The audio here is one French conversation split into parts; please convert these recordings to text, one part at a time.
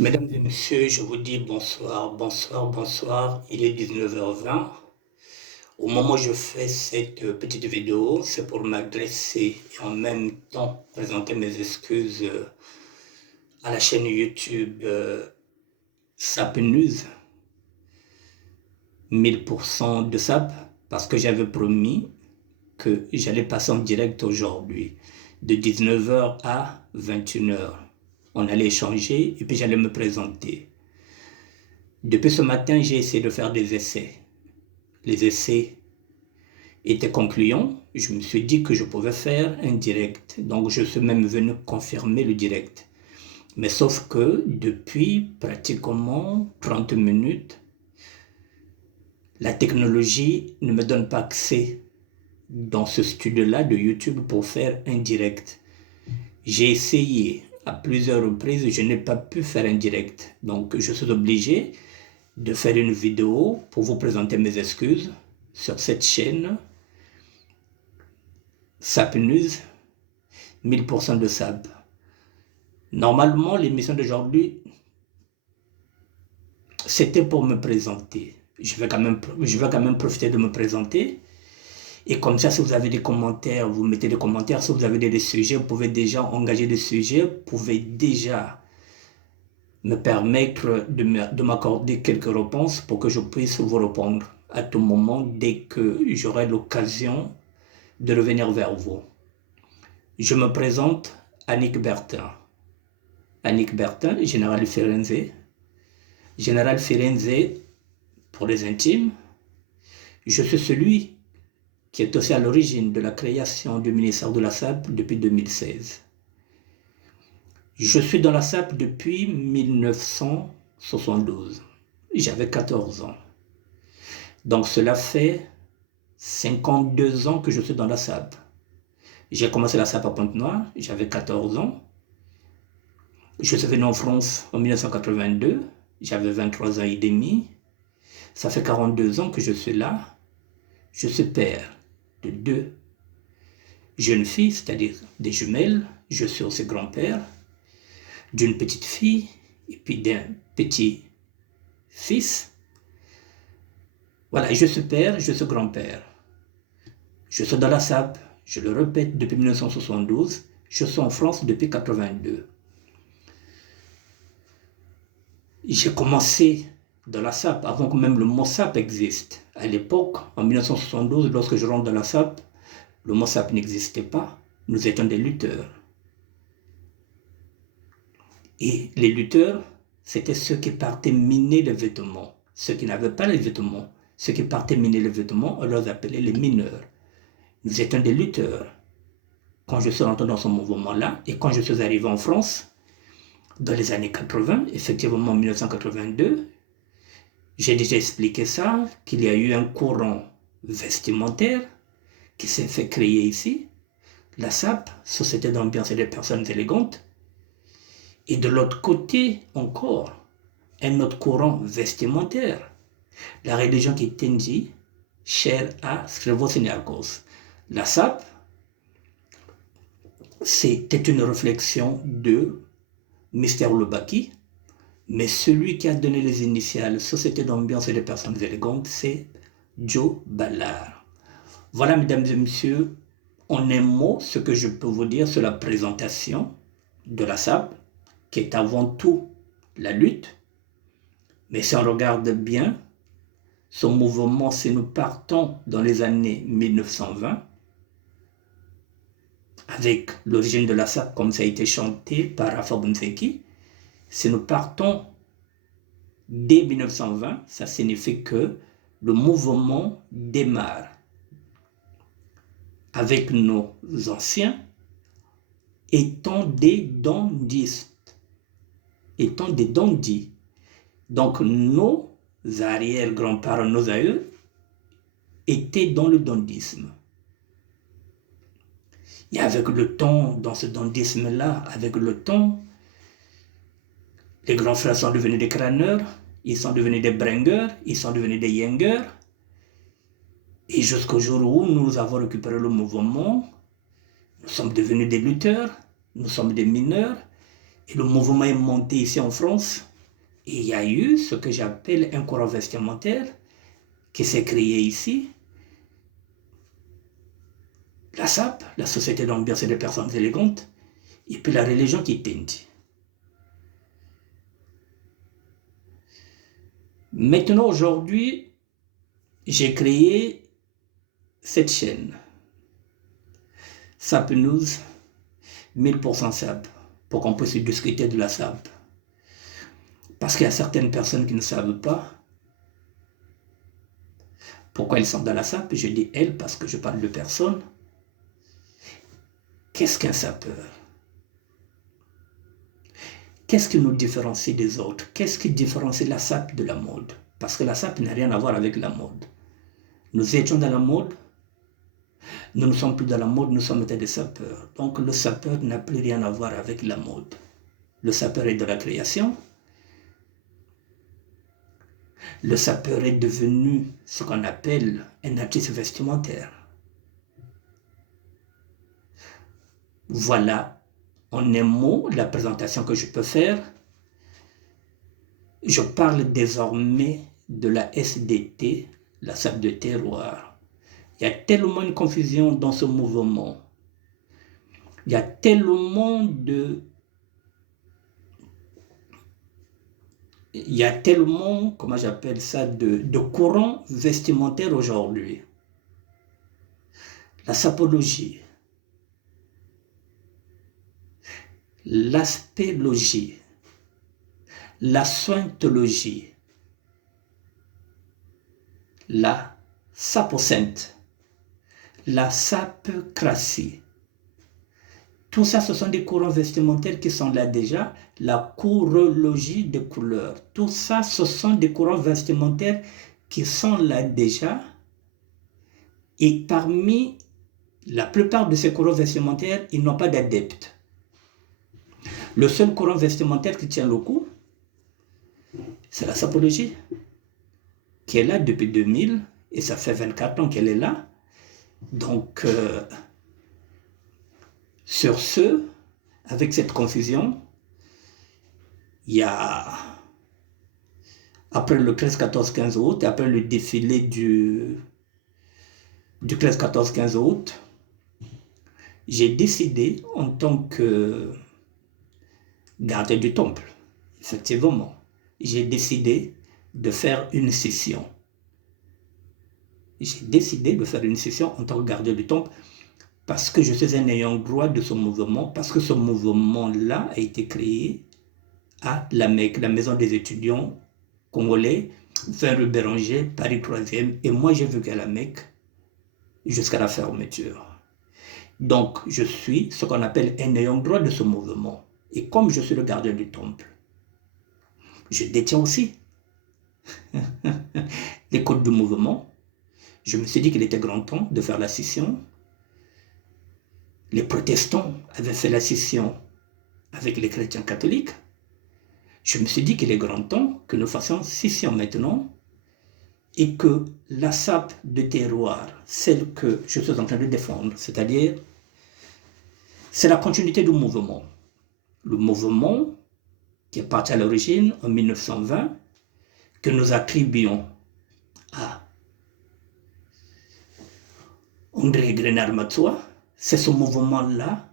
Mesdames et messieurs, je vous dis bonsoir, bonsoir, bonsoir. Il est 19h20. Au moment où je fais cette petite vidéo, c'est pour m'adresser et en même temps présenter mes excuses à la chaîne YouTube Sap News, 1000% de Sap, parce que j'avais promis que j'allais passer en direct aujourd'hui, de 19h à 21h. On allait échanger et puis j'allais me présenter. Depuis ce matin, j'ai essayé de faire des essais. Les essais étaient concluants. Je me suis dit que je pouvais faire un direct. Donc, je suis même venu confirmer le direct. Mais sauf que depuis pratiquement 30 minutes, la technologie ne me donne pas accès dans ce studio-là de YouTube pour faire un direct. J'ai essayé à plusieurs reprises, je n'ai pas pu faire un direct. Donc, je suis obligé de faire une vidéo pour vous présenter mes excuses sur cette chaîne Sap News, 1000% de Sap. Normalement, l'émission d'aujourd'hui, c'était pour me présenter. Je vais quand même profiter de me présenter. Et comme ça, si vous avez des commentaires, vous mettez des commentaires. Si vous avez des sujets, vous pouvez déjà engager des sujets. Vous pouvez déjà me permettre de m'accorder quelques réponses pour que je puisse vous répondre à tout moment dès que j'aurai l'occasion de revenir vers vous. Je me présente Annick Bertin. Annick Bertin, général Firenze. Général Firenze, pour les intimes, je suis celui qui est aussi à l'origine de la création du ministère de la SAP depuis 2016. Je suis dans la SAP depuis 1972. J'avais 14 ans. Donc cela fait 52 ans que je suis dans la SAP. J'ai commencé la SAP à Pointe-Noire, j'avais 14 ans. Je suis venu en France en 1982, j'avais 23 ans et demi. Ça fait 42 ans que je suis là. Je suis père de 2 jeunes filles, c'est-à-dire des jumelles. Je suis aussi grand-père d'une petite fille et puis d'un petit fils. Voilà, je suis père, je suis grand-père. Je suis dans la SAP, je le répète, depuis 1972. Je suis en France depuis 1982. J'ai commencé dans la SAP avant que même le mot SAP existe. À l'époque, en 1972, lorsque je rentre dans la SAP, le mot SAP n'existait pas. Nous étions des lutteurs. Et les lutteurs, c'était ceux qui partaient miner les vêtements. Ceux qui n'avaient pas les vêtements, ceux qui partaient miner les vêtements, on les appelait les mineurs. Nous étions des lutteurs. Quand je suis rentré dans ce mouvement-là, et quand je suis arrivé en France, dans les années 80, effectivement en 1982, j'ai déjà expliqué ça, qu'il y a eu un courant vestimentaire qui s'est fait créer ici, la SAP, Société d'ambiance et des personnes élégantes, et de l'autre côté encore, un autre courant vestimentaire, la religion qui Tenji, chère à Srevosiniakos. La SAP, c'était une réflexion de Mr. Lobaki, mais celui qui a donné les initiales Société d'ambiance et des personnes élégantes, c'est Joe Ballard. Voilà, mesdames et messieurs, en un mot, ce que je peux vous dire sur la présentation de la SAP, qui est avant tout la lutte. Mais si on regarde bien, son mouvement, si nous partons dans les années 1920, avec l'origine de la SAP, comme ça a été chanté par Rafa Bonseki, si nous partons dès 1920, ça signifie que le mouvement démarre avec nos anciens étant des dandistes, étant des dandis. Donc nos arrière-grands-parents, nos aïeux, étaient dans le dandisme. Et avec le temps, dans ce dandisme-là, avec le temps, les grands frères sont devenus des crâneurs, ils sont devenus des bringueurs, ils sont devenus des yengeurs. Et jusqu'au jour où nous avons récupéré le mouvement, nous sommes devenus des lutteurs, nous sommes des mineurs, et le mouvement est monté ici en France. Et il y a eu ce que j'appelle un courant vestimentaire qui s'est créé ici. La SAP, la Société d'ambiance et des personnes élégantes, et puis la religion qui teinte. Maintenant, aujourd'hui, j'ai créé cette chaîne. SAP News, 1000% SAP, pour qu'on puisse discuter de la SAP. Parce qu'il y a certaines personnes qui ne savent pas pourquoi elles sont dans la SAP. Je dis elles parce que je parle de personnes. Qu'est-ce qu'un sapeur? Qu'est-ce qui nous différencie des autres? Qu'est-ce qui différencie la SAP de la mode? Parce que la SAP n'a rien à voir avec la mode. Nous étions dans la mode, nous ne sommes plus dans la mode, nous sommes des sapeurs. Donc le sapeur n'a plus rien à voir avec la mode. Le sapeur est de la création. Le sapeur est devenu ce qu'on appelle un artiste vestimentaire. Voilà, en un mot, la présentation que je peux faire. Je parle désormais de la SDT, la SAP de terroir. Il y a tellement de confusion dans ce mouvement. Il y a tellement de... Il y a tellement, comment j'appelle ça, de courants vestimentaires aujourd'hui. La sapologie, l'aspélogie, la sointologie, la sapocente, la sapocratie. Tout ça, ce sont des courants vestimentaires qui sont là déjà. La courologie des couleurs. Tout ça, ce sont des courants vestimentaires qui sont là déjà. Et parmi la plupart de ces courants vestimentaires, ils n'ont pas d'adeptes. Le seul courant vestimentaire qui tient le coup, c'est la sapologie, qui est là depuis 2000, et ça fait 24 ans qu'elle est là. Donc, sur ce, avec cette confusion, il y a, après le 13, 14, 15 août, après le défilé du 13, 14, 15 août, j'ai décidé, en tant que gardien du temple, effectivement, j'ai décidé de faire une session. J'ai décidé de faire une session en tant que gardien du temple parce que je suis un ayant droit de ce mouvement, parce que ce mouvement-là a été créé à la Mecque, la maison des étudiants congolais, 20 rue Béranger, Paris 3e, et moi j'ai vécu à la Mecque jusqu'à la fermeture. Donc je suis ce qu'on appelle un ayant droit de ce mouvement. Et comme je suis le gardien du temple, je détiens aussi les codes du mouvement. Je me suis dit qu'il était grand temps de faire la scission. Les protestants avaient fait la scission avec les chrétiens catholiques. Je me suis dit qu'il est grand temps que nous fassions scission maintenant et que la SAP de terroir, celle que je suis en train de défendre, c'est-à-dire, c'est la continuité du mouvement. Le mouvement qui est parti à l'origine en 1920, que nous attribuons à André Grenard-Matsoa, c'est ce mouvement-là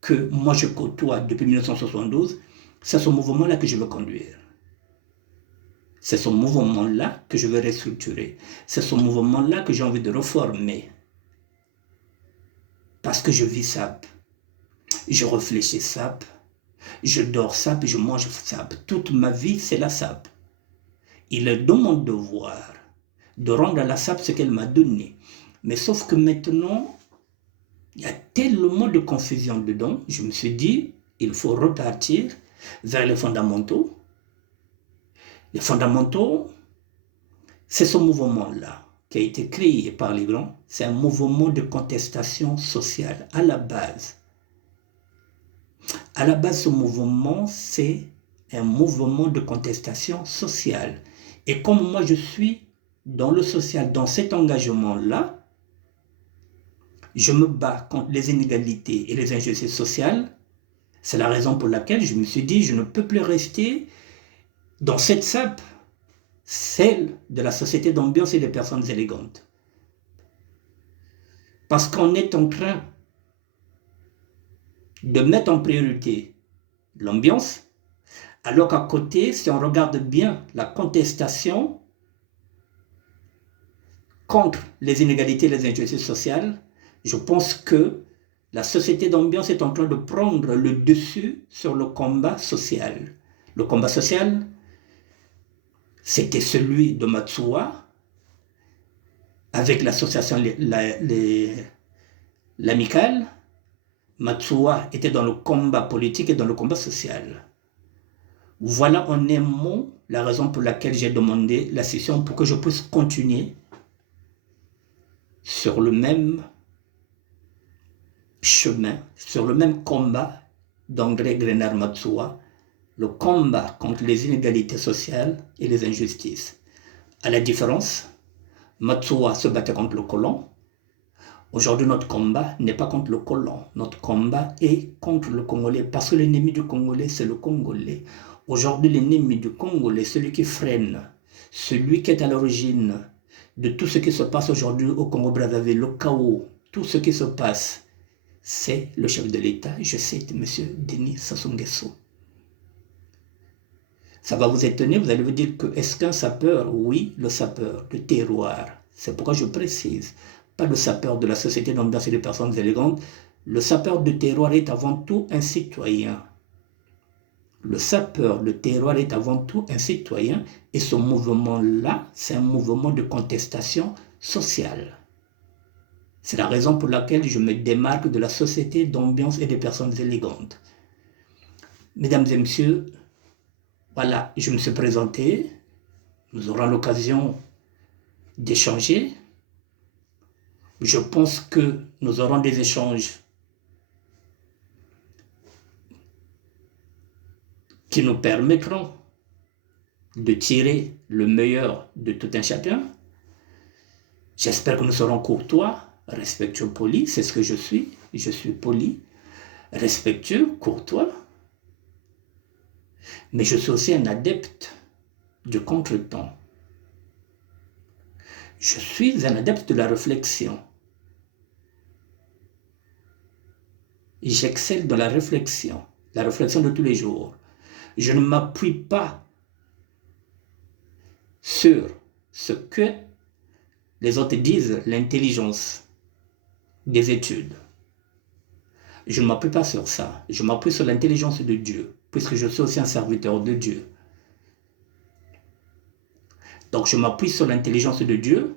que moi je côtoie depuis 1972, c'est ce mouvement-là que je veux conduire. C'est ce mouvement-là que je veux restructurer. C'est ce mouvement-là que j'ai envie de reformer. Parce que je vis SAP. Je réfléchis SAP. Je dors SAP et je mange SAP. Toute ma vie, c'est la SAP. Il est de mon devoir de rendre à la SAP ce qu'elle m'a donné. Mais sauf que maintenant, il y a tellement de confusion dedans. Je me suis dit, il faut repartir vers les fondamentaux. Les fondamentaux, c'est ce mouvement-là qui a été créé par les grands. C'est un mouvement de contestation sociale à la base. À la base, ce mouvement, c'est un mouvement de contestation sociale. Et comme moi, je suis dans le social, dans cet engagement-là, je me bats contre les inégalités et les injustices sociales. C'est la raison pour laquelle je me suis dit, je ne peux plus rester Dans cette SAP, celle de la société d'ambiance et des personnes élégantes. Parce qu'on est en train de mettre en priorité l'ambiance, alors qu'à côté, si on regarde bien la contestation contre les inégalités et les injustices sociales, je pense que la société d'ambiance est en train de prendre le dessus sur le combat social. Le combat social, c'était celui de Matsuwa, avec l'association l'amicale. Matsuwa était dans le combat politique et dans le combat social. Voilà en un mot la raison pour laquelle j'ai demandé la session pour que je puisse continuer sur le même chemin, sur le même combat d'André Grenard Matsuwa, le combat contre les inégalités sociales et les injustices. À la différence, Matsuwa se battait contre le colon. Aujourd'hui, notre combat n'est pas contre le colon. Notre combat est contre le Congolais, parce que l'ennemi du Congolais, c'est le Congolais. Aujourd'hui, l'ennemi du Congolais, celui qui freine, celui qui est à l'origine de tout ce qui se passe aujourd'hui au Congo-Brazzaville, le chaos, tout ce qui se passe, c'est le chef de l'État, je cite M. Denis Sassou Nguesso. Ça va vous étonner, vous allez vous dire que est-ce qu'un sapeur? Oui, le sapeur de terroir. C'est pourquoi je précise, pas le sapeur de la société d'ambiance et des personnes élégantes. Le sapeur de terroir est avant tout un citoyen. Le sapeur de terroir est avant tout un citoyen, et ce mouvement-là, c'est un mouvement de contestation sociale. C'est la raison pour laquelle je me démarque de la société d'ambiance et des personnes élégantes. Mesdames et messieurs, voilà, je me suis présenté. Nous aurons l'occasion d'échanger. Je pense que nous aurons des échanges qui nous permettront de tirer le meilleur de tout un chacun. J'espère que nous serons courtois, respectueux, polis. C'est ce que je suis. Je suis poli, respectueux, courtois. Mais je suis aussi un adepte du contretemps. Je suis un adepte de la réflexion. J'excelle dans la réflexion de tous les jours. Je ne m'appuie pas sur ce que les autres disent, l'intelligence des études. Je ne m'appuie pas sur ça. Je m'appuie sur l'intelligence de Dieu, puisque je suis aussi un serviteur de Dieu. Donc je m'appuie sur l'intelligence de Dieu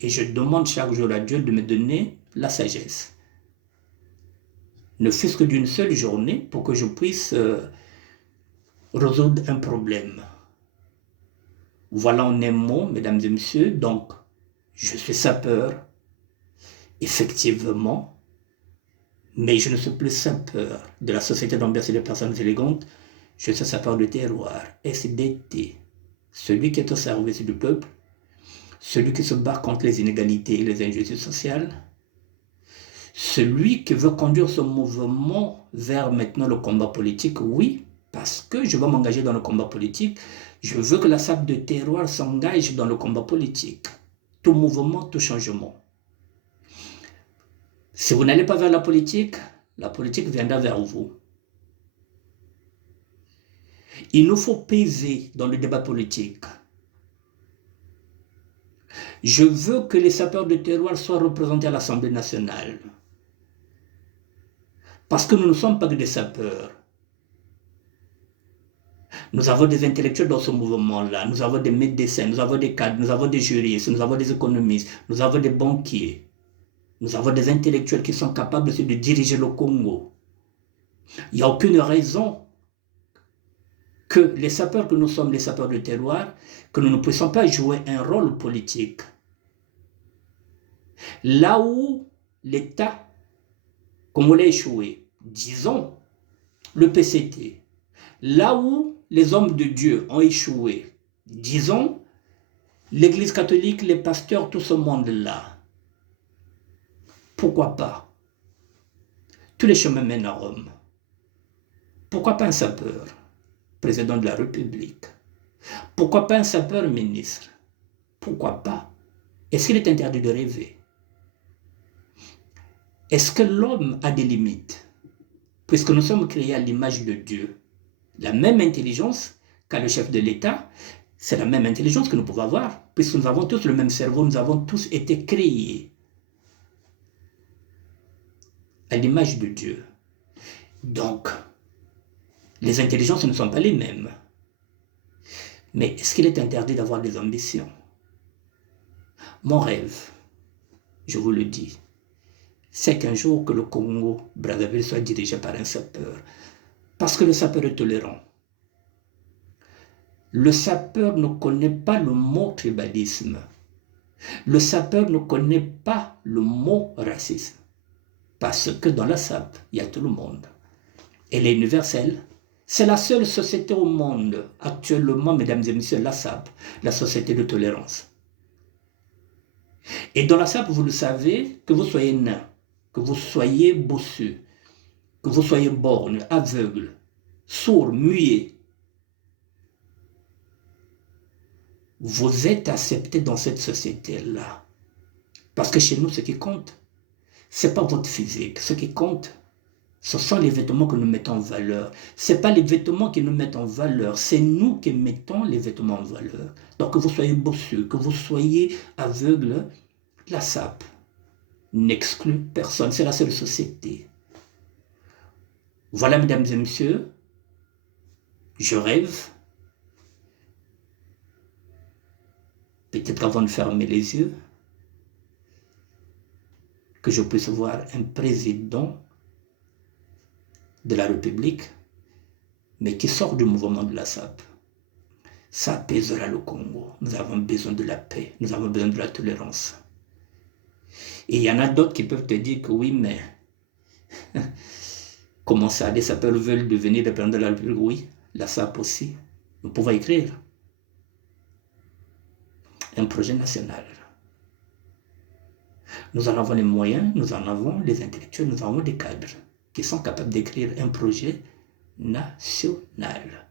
et je demande chaque jour à Dieu de me donner la sagesse. Ne fût-ce que d'une seule journée pour que je puisse résoudre un problème. Voilà en un mot, mesdames et messieurs. Donc, je suis sapeur, effectivement, mais je ne suis plus sapeur de la société d'ambiance et des personnes élégantes. Je suis sapeur de terroir, SDT, celui qui est au service du peuple, celui qui se bat contre les inégalités et les injustices sociales, celui qui veut conduire ce mouvement vers maintenant le combat politique, oui, parce que je veux m'engager dans le combat politique. Je veux que la SAP de terroir s'engage dans le combat politique. Tout mouvement, tout changement. Si vous n'allez pas vers la politique viendra vers vous. Il nous faut peser dans le débat politique. Je veux que les sapeurs de terroir soient représentés à l'Assemblée nationale. Parce que nous ne sommes pas que des sapeurs. Nous avons des intellectuels dans ce mouvement-là. Nous avons des médecins, nous avons des cadres, nous avons des juristes, nous avons des économistes, nous avons des banquiers. Nous avons des intellectuels qui sont capables de diriger le Congo. Il n'y a aucune raison que les sapeurs que nous sommes, les sapeurs de terroir, que nous ne puissions pas jouer un rôle politique. Là où l'État congolais a échoué, disons le PCT, là où les hommes de Dieu ont échoué, disons l'Église catholique, les pasteurs, tout ce monde-là, pourquoi pas? Tous les chemins mènent à Rome. Pourquoi pas un sapeur, président de la République? Pourquoi pas un sapeur ministre? Pourquoi pas? Est-ce qu'il est interdit de rêver? Est-ce que l'homme a des limites? Puisque nous sommes créés à l'image de Dieu. La même intelligence qu'a le chef de l'État, c'est la même intelligence que nous pouvons avoir, puisque nous avons tous le même cerveau, nous avons tous été créés à l'image de Dieu. Donc, les intelligences ne sont pas les mêmes. Mais est-ce qu'il est interdit d'avoir des ambitions? Mon rêve, je vous le dis, c'est qu'un jour que le Congo-Brazzaville soit dirigé par un sapeur. Parce que le sapeur est tolérant. Le sapeur ne connaît pas le mot tribalisme. Le sapeur ne connaît pas le mot racisme. Parce que dans la SAP, il y a tout le monde. Elle est universelle. C'est la seule société au monde actuellement, mesdames et messieurs, la SAP, la société de tolérance. Et dans la SAP, vous le savez, que vous soyez nain, que vous soyez bossu, que vous soyez borgne, aveugle, sourd, muet, vous êtes accepté dans cette société-là. Parce que chez nous, ce qui compte, ce n'est pas votre physique. Ce qui compte, ce sont les vêtements que nous mettons en valeur. Ce n'est pas les vêtements qui nous mettent en valeur, c'est nous qui mettons les vêtements en valeur. Donc que vous soyez bossu, que vous soyez aveugle, la SAP n'exclut personne. C'est la seule société. Voilà, mesdames et messieurs, je rêve, peut-être avant de fermer les yeux, que je puisse voir un président de la République, mais qui sort du mouvement de la SAP. Ça apaisera le Congo. Nous avons besoin de la paix, nous avons besoin de la tolérance. Et il y en a d'autres qui peuvent te dire que oui, mais comment ça, les sapeurs veulent devenir le président de la République? Oui, la SAP aussi. Nous pouvons écrire un projet national. Nous en avons les moyens, nous en avons les intellectuels, nous avons des cadres qui sont capables d'écrire un projet national.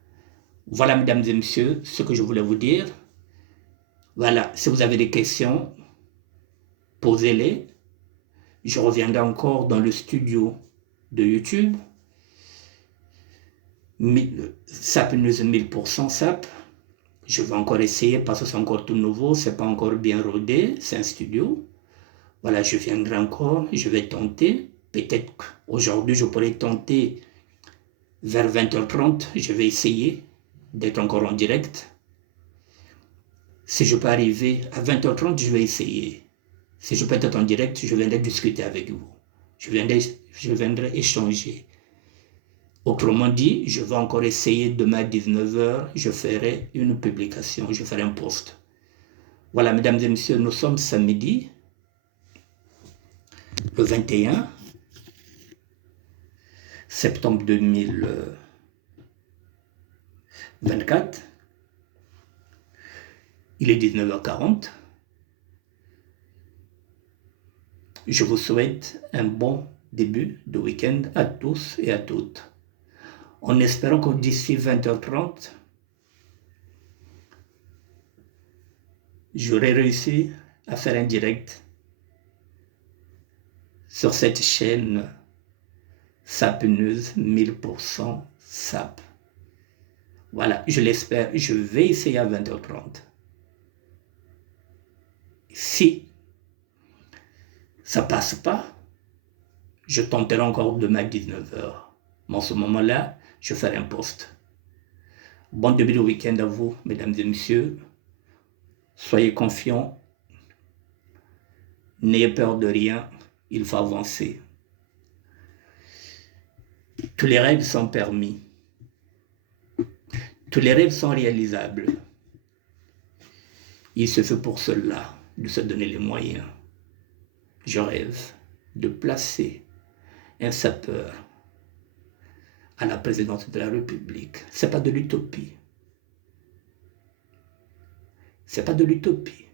Voilà, mesdames et messieurs, ce que je voulais vous dire. Voilà, si vous avez des questions, posez-les. Je reviendrai encore dans le studio de YouTube. SAP News 1000% SAP. Je vais encore essayer parce que c'est encore tout nouveau, c'est pas encore bien rodé, c'est un studio. Voilà, je viendrai encore, je vais tenter. Peut-être qu'aujourd'hui, je pourrais tenter vers 20h30, je vais essayer d'être encore en direct. Si je peux arriver à 20h30, je vais essayer. Si je peux être en direct, je viendrai discuter avec vous. Je viendrai échanger. Autrement dit, je vais encore essayer demain à 19h, je ferai une publication, je ferai un post. Voilà, mesdames et messieurs, nous sommes samedi, le 21 septembre 2024. Il est 19h40. Je vous souhaite un bon début de week-end à tous et à toutes. En espérant que d'ici 20h30, j'aurai réussi à faire un direct sur cette chaîne SAP News 1000% SAP. Voilà, je l'espère. Je vais essayer à 20h30. Si ça passe pas, je tenterai encore demain à 19h. Mais en ce moment-là, je ferai un post. Bon début de week-end à vous, mesdames et messieurs. Soyez confiants. N'ayez peur de rien. Il faut avancer. Tous les rêves sont permis. Tous les rêves sont réalisables. Il se fait pour cela de se donner les moyens. Je rêve de placer un sapeur à la présidence de la République. Ce n'est pas de l'utopie. Ce n'est pas de l'utopie.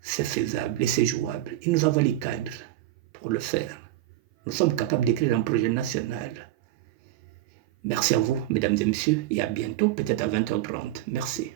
C'est faisable et c'est jouable. Et nous avons les cadres pour le faire. Nous sommes capables d'écrire un projet national. Merci à vous, mesdames et messieurs, et à bientôt, peut-être à 20h30. Merci.